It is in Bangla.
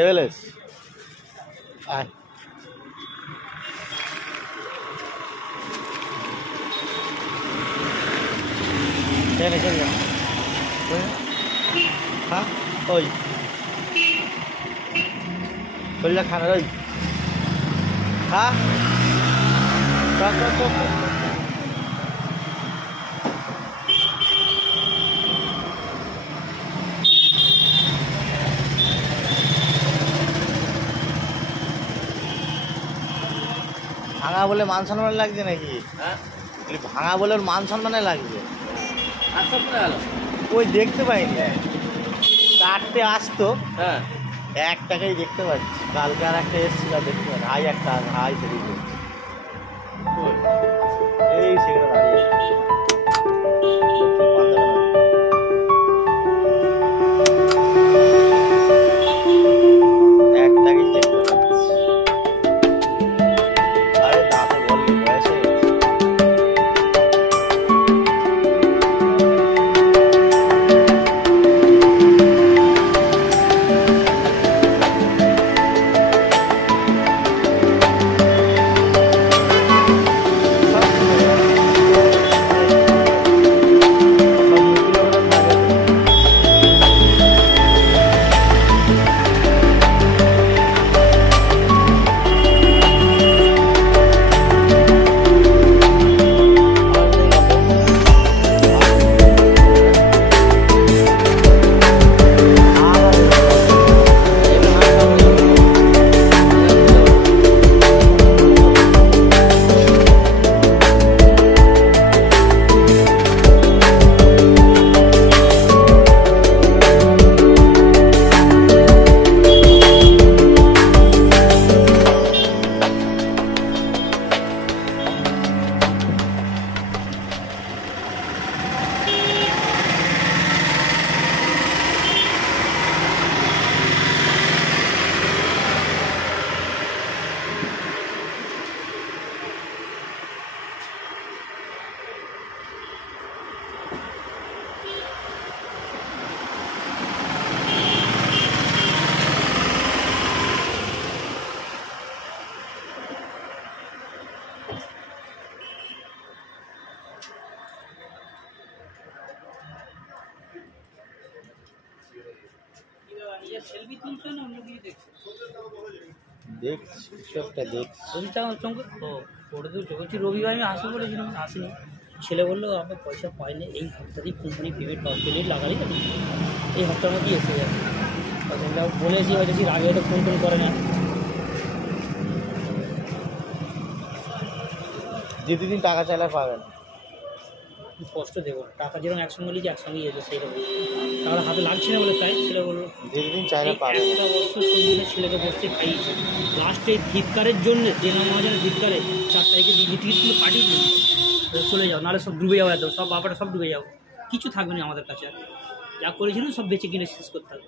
এভেলেস আয় चल चल जा हाँ ओई बोल जा खाना रोई हाँ चल ভাঙা বলে মান সম্মানে লাগছে নাকি? হ্যাঁ ভাঙা বলে ওর মান সম্মানে লাগছে। ওই দেখতে পাইনি চারটে আসতো, হ্যাঁ একটাকেই দেখতে পাচ্ছি। কালকে আর একটা এসেছিল দেখতে পাচ্ছি, হাই একটা হাই সেদিকে এই সেখানে দাঁড়িয়ে একটাকেই দেখতে পাচ্ছি। আরে দাঁতে বললি বয়সে রবিবার আমি আসবো বলেছিলাম, আসিনি। ছেলে বললো আমার পয়সা পাইনি, এই হপ্তাতেই কোম্পানি পেমেন্ট পেমেন্ট লাগালি তো এই হপ্তার মধ্যেই এসে যাবে। বলেছি হয়তো আগে হয়তো ফোন টোন করে না। যেদিন টাকা চাইলে পাবেন, কষ্ট দেবো টাকা যেরকম একসঙ্গে নিয়েছি একসঙ্গেই এসে সেইরকম টাকাটা হাতে লাগছে না বলে তাই ছেলে বললো যেদিন চাইলে পাবেন। একটা বছর সঙ্গে ছেলেকে বসতে খাইয়েছে লাস্টে ধিক্কারের জন্য দেনা মহাজনের ধিক্কারে 4 তারিখে টিকিটগুলো পাঠিয়েছি চলে যাও, নাহলে সব ডুবে যাবো, একদম সব ব্যাপারটা সব ডুবে যাবো, কিছু থাকবে না আমাদের কাছে। যা করেছিল সব বেঁচে কিনে শেষ করতে হবে।